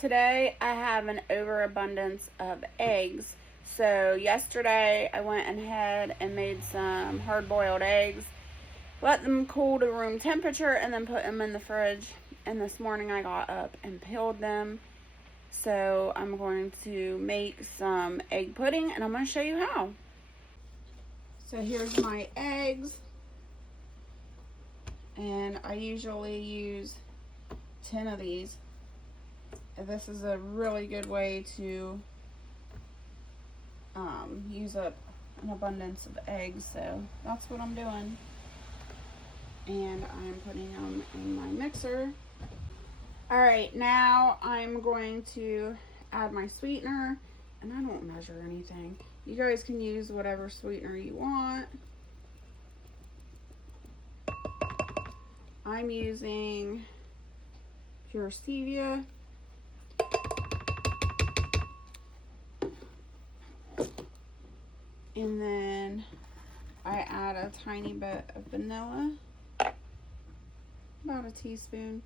Today I have an overabundance of eggs. So yesterday I went ahead and made some hard-boiled eggs, let them cool to room temperature, and then put them in the fridge. And this morning I got up and peeled them. So I'm going to make some egg pudding, and I'm going to show you how. So here's my eggs, and I usually use 10 of these. This is a really good way to use up an abundance of eggs, so that's what I'm doing. And I'm putting them in my mixer. Alright, now I'm going to add my sweetener, and I don't measure anything. You guys can use whatever sweetener you want. I'm using pure stevia. And then I add a tiny bit of vanilla, about a teaspoon.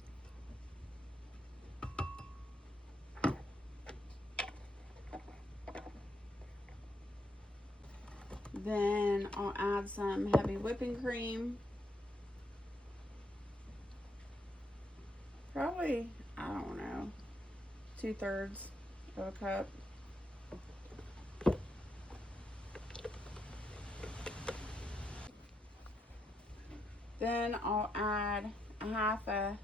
Then I'll add some heavy whipping cream. Probably, I don't know, 2/3 of a cup. Then I'll add a half a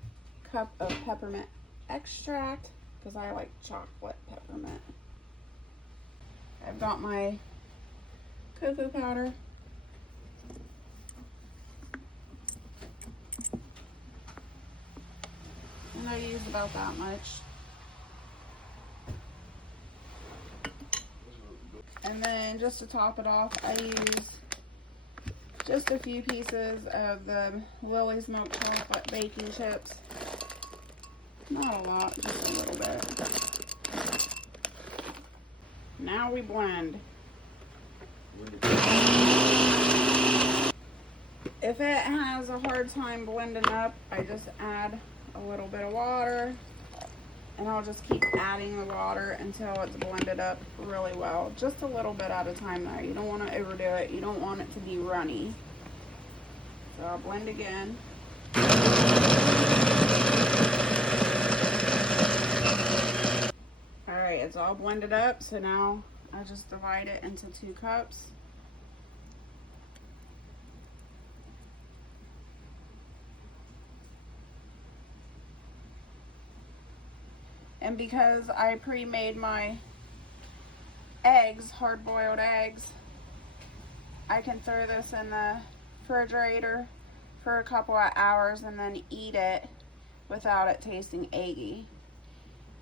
cup of peppermint extract because I like chocolate peppermint. I've got my cocoa powder. And I use about that much. And then just to top it off, I use just a few pieces of the Lily's Milk Chocolate baking chips. Not a lot, just a little bit. Now we blend. If it has a hard time blending up, I just add a little bit of water, and I'll just keep adding the water until it's blended up really well. Just a little bit at a time though. You don't want to overdo it. You don't want it to be runny. So I'll blend again. Alright, it's all blended up, so now I just divide it into 2 cups. And because I pre-made my eggs, hard-boiled eggs, I can throw this in the refrigerator for a couple of hours and then eat it without it tasting eggy.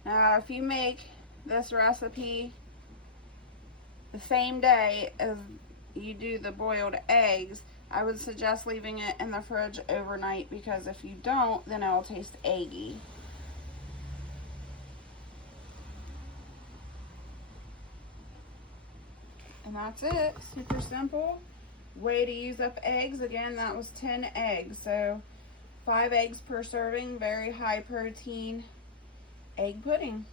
Now, if you make this recipe the same day as you do the boiled eggs, I would suggest leaving it in the fridge overnight, because if you don't, then it'll taste eggy. And that's it. Super simple way to use up eggs. Again, that was 10 eggs, so 5 eggs per serving. Very high protein egg pudding.